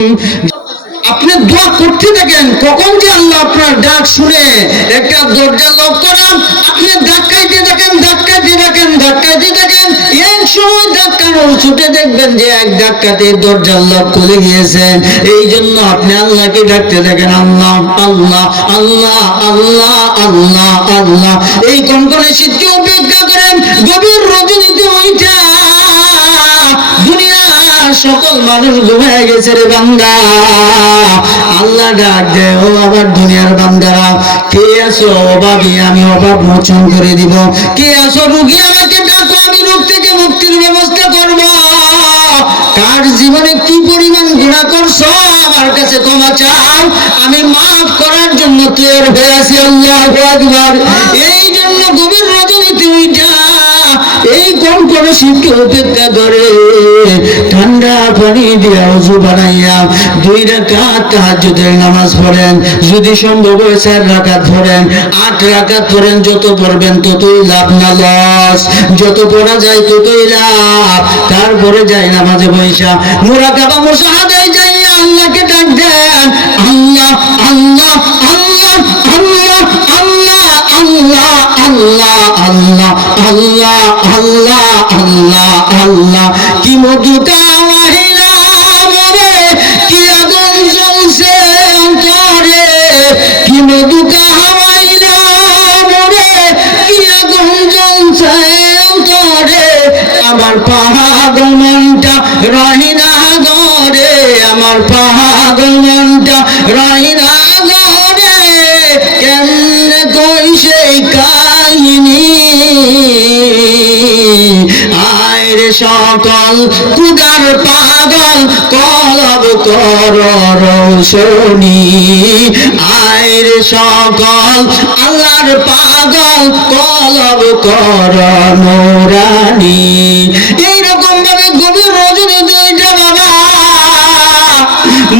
আপনি দোয়া করতে থাকেন, কখন যে আল্লাহ আপনার ডাক শুনে একটা দরজা লক করান, আপনি ধাক্কাইতে থাকেন এক সময় ধাক্কানোর ছুটে দেখবেন যে এক ধাক্কাতে দরজার লক খুলে গিয়েছে। এই জন্য আপনি আল্লাহকে ডাকতে থাকেন, আল্লাহ আল্লাহ আল্লাহ আল্লাহ আল্লাহ আল্লাহ। এই কনকনে শীতকে উপেক্ষা করেন, গভীর রজনীতে ওইটা দুনিয়ার সকল মানুষ ঘুমিয়ে গেছে রে বান্দা, আল্লাহ ডাক দেয়, ও আবার দুনিয়ার বান্দারা কে আছো অভাবী, আমি অভাব মোচন করে দিব। কে আছো রোগী, আমাকে ডাকো, আমি রোগ থেকে মুক্তির ব্যবস্থা করব। কার জীবনে কি পরিমাণ গুনাহ করছো আমার কাছে ক্ষমা চাও, আমি মাফ করার জন্য তৈরি হয়ে আছি। আল্লাহু আকবার। এই জন্য গভীর রজনীতে উঠা এই কনকনে শীতকে উপেক্ষা করে ঠান্ডা পানি দিয়ে ওযু বানাইয়া 2 রাকাত তাহাজ্জুদের নামাজ পড়েন, যদি সম্ভব হয় 4 রাকাত পড়েন, 8 রাকাত পড়েন, যত পড়বেন ততই লাভ না লস, যত পড়া যায় ততই লাভ। তারপরে যাই নামাজে বৈশা মুরাকাবা মুশাহাদায় যাইয়া আল্লাহকে ডাক দেন, আল্লাহ আল্লাহ আল্লাহ আল্লাহ আল্লাহ আল্লাহ আল্লাহ আল্লাহ আল্লাহ আল্লাহ আল্লাহ আল্লাহ। কি মধুটা ওয়াহিলা মরে, কি আগুন জ্বলছে অন্তরে, কি মধুটা হাওয়াইলা মরে, কি আগুন জ্বলছে অন্তরে, আমার পাগল মনটা রহিনা ঘরে, আমার পাগল মনটা রহিনা ঘরে, কেমনে কই সেই কাহিনী। আয়রে সকল কুদার পাগল কলব কর রৌশনী, আয়রে সকল আল্লাহর পাগল কলব কর নোরানি। এইরকম ভাবে গভীর রজনীতে এটা বাবা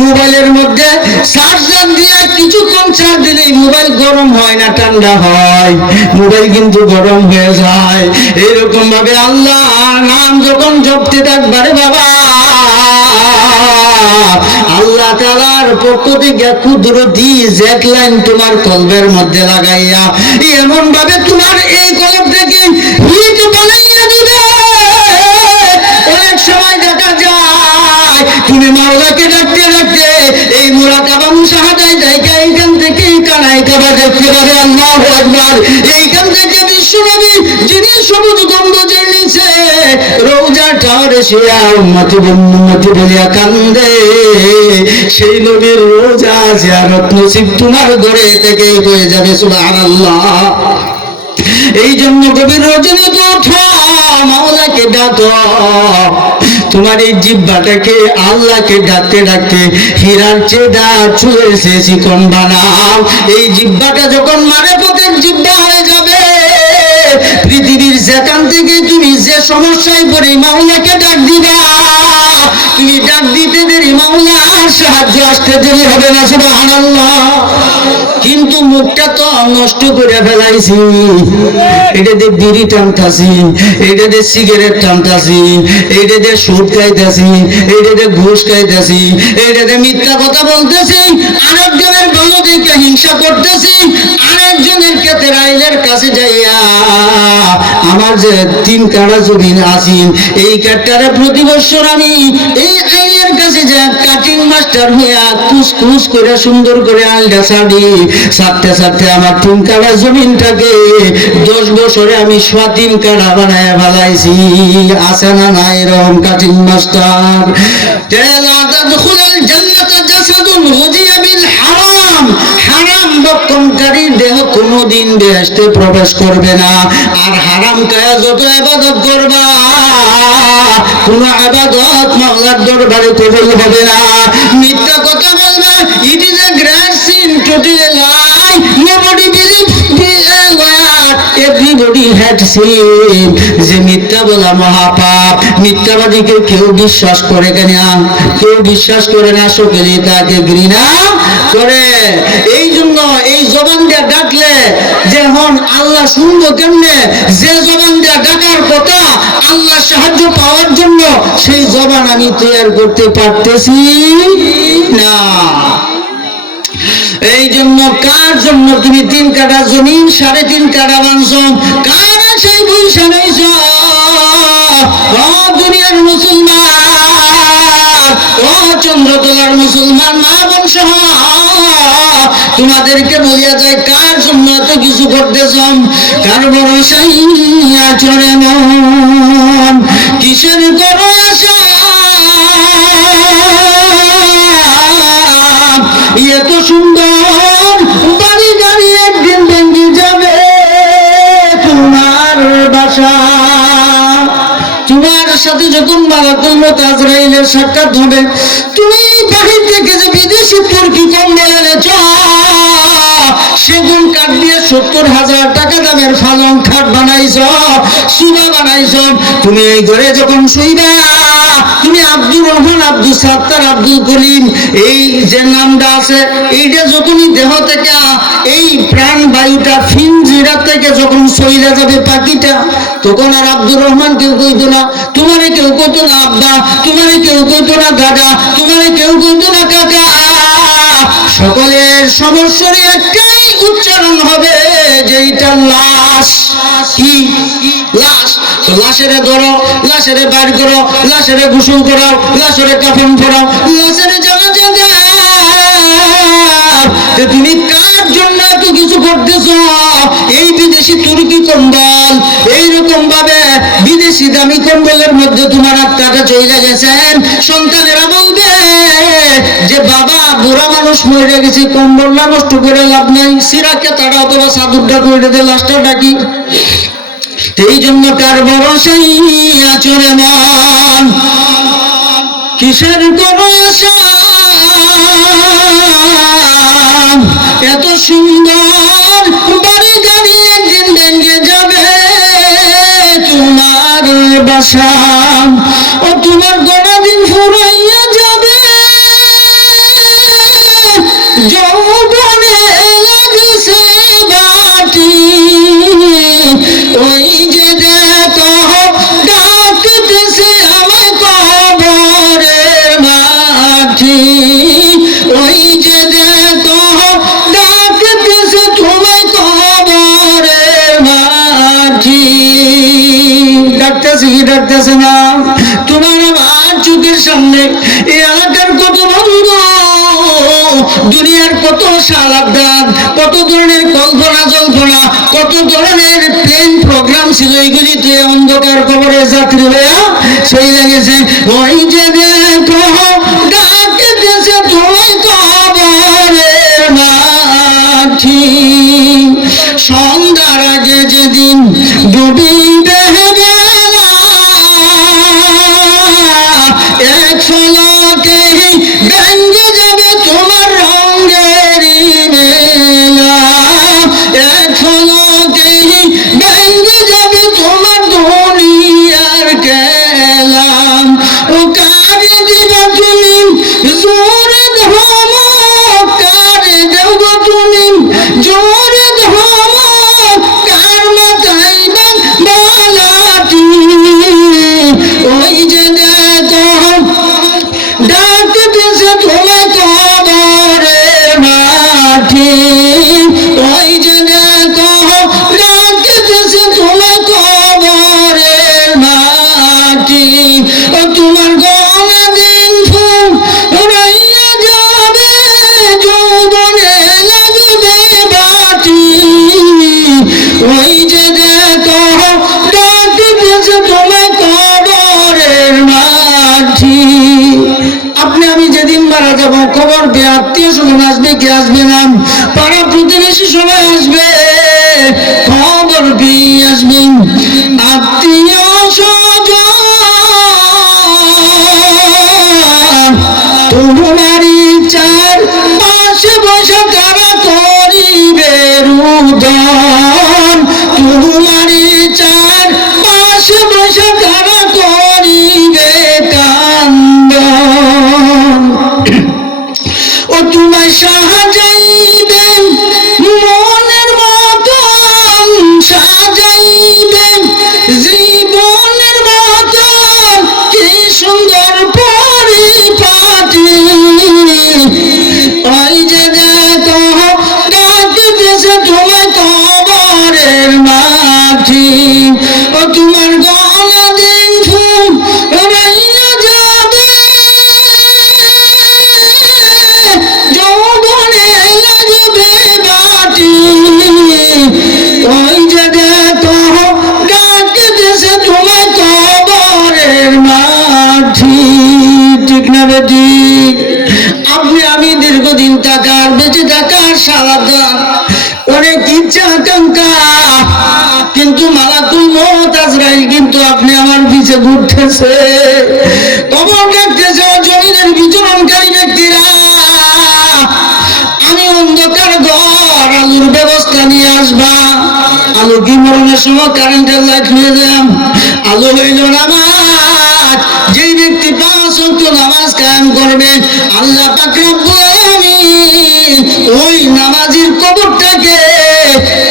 মোবাইলের মধ্যে চার্জার দিয়ে কিছুক্ষণ চার্জ দিলেই মোবাইল গরম হয় না ঠান্ডা হয়, মোবাইল কিন্তু গরম হয়ে যায়। এইরকম ভাবে আল্লাহ নাম যখন জপতে থাকবারে বাবা আল্লাহ তাআলার পক্ষ থেকে কুদরতি জেট লাইন তোমার কলবের মধ্যে লাগাইয়া এমন ভাবে তোমার এই কলব থেকে হিট বানাইয়া দিবে। অনেক সময় দেখা যায় তুমি মাওলাকে ডাকতে ডাকতে এই মুরাকাবা মুশাহাদায় যাইকা এইখান থেকে কানায় কাবা দেখতে পারে। আল্লাহু আকবার। এইখান থেকে বিশ্বনবী যিনি সবুজ গম্বুজের নিচে রওজা টাওয়ারে শুয়ে উম্মতি বলিয়া কান্দে, সেই নবীর রওজা জিয়ারত নসিব তোমার ঘরে থেকে হয়ে যাবে। সুবহানাল্লাহ। এই জন্য গভীর রজনীতে ওঠো, মাওলাকে ডাকো। তোমার এই জিহ্বাটাকে আল্লাহকে ডাকতে ডাকতে হীরার চেদা চুলের সে চিকন বানাও। এই জিহ্বাটা যখন মারেফতের জিহ্বা হয়ে যাবে, পৃথিবীর যেখান থেকে তুমি যে সমস্যায় পড়ে মাওলাকে ডাক দিবা, তুমি ডাক দিতে দেরি মাওলার সাহায্য আসতে দেরি হবে না। সুবহানাল্লাহ। কিন্তু মুখটা তো নষ্ট করে ফেলাইছি, এটাতে বিড়ি টানতাছি, এটাতে সিগারেট টানতাছি, এটাতে সুদ খাইতাছি, এটাতে ঘুষ খাইতাছি, এটাতে মিথ্যা কথা বলতেছি, আরেকজনের ভালো দেখে হিংসা করতেছি, আরেকজনের ক্ষেত্রে আইলের কাছে যাইয়া আমার যে 3 কাঠা জমি আছে এই কাঠটারে প্রতি বছর আমি এই আইলের কাছে যা কাটিং মাস্টার হইয়া কুস করে সুন্দর করে আলটা ছাড়তে আমার 3 কাঠা জমিনটাকে 10 বছরে আমি 3 কাঠা বানায় ফেলাইছি। আছে না নাই এরকম কাটিং মাস্টার? হারাম ভক্ষণকারী দেহ কোনদিন বেহেশতে প্রবেশ করবে না। আর হারাম খায়া যত ইবাদত করবা কোন ইবাদত মাওলার দরবারে কবুল হবে না। মিথ্যা কথা বলবে, it is a great sin to lie. Nobody believes a word. Everybody had seen. যে মিথ্যা বলা মহাপাপ, মিথ্যাবাদীকে কেউ বিশ্বাস করে না, কেউ বিশ্বাস করে না, সকলেই তাকে ঘৃণা করে। এই জন্য এই জবান দিয়ে ডাকলে যখন আল্লাহ শুনবো কেমনে? যে জবান দিয়ে ডাকার কথা আল্লাহ সাহায্য পাওয়ার জন্য, সেই জবান আমি তৈরি করতে পারতেছি না। এই জন্য কার জন্য তুমি 3 কাঠা জমিন 3.5 কাঠা বানছ? কার সেই পয়সা নেইছ? দুনিয়ার মুসলমান, ও চন্দ্রতলার মুসলমান মা বোন সহ তোমাদেরকে বলিয়া যায়, কার জন্য এত কিছু করতেছ? কার ভরসায় চড়ে মন, কিসের করো আশা? এত সুন্দর বাড়ি গাড়ি একদিন ভেঙে যাবে তোমার বাসা। তোমার সাথে যখন মালাকুল মউত আজরাইলের সাক্ষাৎ হবে, তুমি বাহির থেকে যে বিদেশি তুর্কি কম্বল এনেছ, সেগুন কাঠ দিয়ে 70,000 টাকা দামের ফালং খাট বানাইছ, সুবা বানাইছ। তুমি এই ঘরে যখন শুইবা, তুমি আব্দুর রহমান, আব্দুল সাত্তার, আব্দুল করিম এই যে নামটা আছে, এইটা যখনই দেহ থেকে এই প্রাণ বায়ুটা ফিনজিরা থেকে যখন সইরা যাবে পাখিটা, তখন আর আব্দুর রহমান কেউ কইতো না, তোমারে কেউ কইতো না আব্বা, তোমারে কেউ কইতো না দাদা, তোমারে কেউ কইতো না কাকা। সকলের সমস্যারে একটাই উচ্চারণ হবে যে এটা লাশ। কি লাশ? তো লাশেরে ধরো, লাশেরে বার করো, লাশেরে গোসল করাও, লাশেরে কাফন পরাও, লাশেরে জানাজা দাও। তুমি কার জন্য এত কিছু করতেছ? এই বিদেশি তুর্কি কম্বল, এইরকম ভাবে বিদেশি দামি কম্বলের মধ্যে তোমার আত্মাটা চলে গেছেন। সন্তানেরা বলবে যে বাবা বুড়া মানুষ মরে গেছে, কম্বলটা নষ্ট করে লাভ নাই, সিরাকে তারা অথবা চাদরটা করে দে, লাশটা ডাকি। এই জন্য কার ভরসায় চড়ে মন, কিসের করো আশা? এত সুন্দর বাড়ি গাড়ি একদিন ভেঙে যাবে তোমার বাসা। ও তোমার গোটা দিন ফুরাইয়া যাবে, যৌবনে লাগছে বাটি। ওই যে দেখো ডাকতেছে আমায় কবরের মাটি, ওই যে দেখো ডাকতেছে তোমায় কবরের মাটি। ডাকতেছে কি ডাকতেছে না? তোমার আমার চোখের সামনে এই এলাকার কত বন্ধু, দুনিয়ার কত সালাদাত, কত ধরনের কল্পনা জল্পনা, কত ধরনের প্লেন প্রোগ্রাম ছিল, এইগুলি তো অন্ধকার কবরের যাত্রী হইয়া সেই লেগেছে। ওই যে দেখো ডাকতেছে তোমায় কবরের মাটি। সন্ধ্যার আগে যেদিন ডুবিবে বেলা, এক ফলকে ভেঙে যাবে তোমার রঙের মেলা, এক ফলকে ভেঙে যাবে তোমার দুনিয়ার খেলা। ও কারে দিবা তুমি জোরে ধমক, কারে দেব তুমি জোরে ধমক, কার মাথায় বালাটি। ওই যে দেখো ডাকতেছে তোমায় কবরের মাটি, ওই যে দেখো ডাকতেছে তোমায় কবরের মাটি। ও তোমার গলা দিন ফুরাইয়া যাবে, যৌবনে লাগবে বাটি। ওই যে দেখো ডাকতেছে তোমায় কবরের মাটি। আপনি আমি যেদিন মারা যাব, খবর পেয়ে আত্মীয় স্বজন আসবে, কে আসবে না? পাড়া প্রতিবেশী সবাই আসবে, খবর পেয়ে আসবেন আত্মীয় স্বজন। তোমারই চার পাশে বসে তারা করিবে রুদন, তোমারই চার পাশে বসে তারা করিবে কান্দন। ও তোমায় সাহায্য আলাদা, অনেক ইচ্ছা আকাঙ্ক্ষা, কিন্তু মালাকুল মউত আজরাইল কিন্তু আপনি আমার পিছে ঘুরতেছে, কবর দেখতেছে। জমিনের বিচরণকারী ব্যক্তিরা, আমি অন্ধকার ঘর, আলোর ব্যবস্থা নিয়ে আসবা। আলো কি মরণের সময় কারেন্টের লাইট নিয়ে যাম? আলো হইল নামাজ। যেই ব্যক্তি 5 ওয়াক্ত নামাজ কায়েম করবে, আল্লাহ পাক রব্বুল আলামিন ওই নামাজীর কবরটাকে,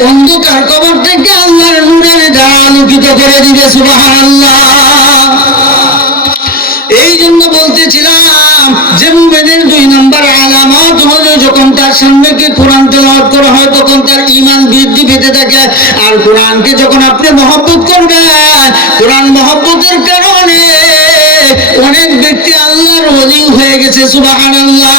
অন্ধকার কবরটাকে আল্লাহর নূরের দ্বারা আলোকিত করে দিবে। সুবহানাল্লাহ। এই জন্য বলতেছিলাম যে মুমিনের 2 নম্বর আলামত হলো যখন তার সামনে কি কোরআন তেলাওয়াত করা হয় তখন তার ঈমান বৃদ্ধি পেতে থাকে। আর কোরআনকে যখন আপনি মহব্বত করবেন, কোরআন মহব্বতের কারণে অনেক ব্যক্তি আল্লাহর ওলি হয়ে গেছে। সুবহানাল্লাহ।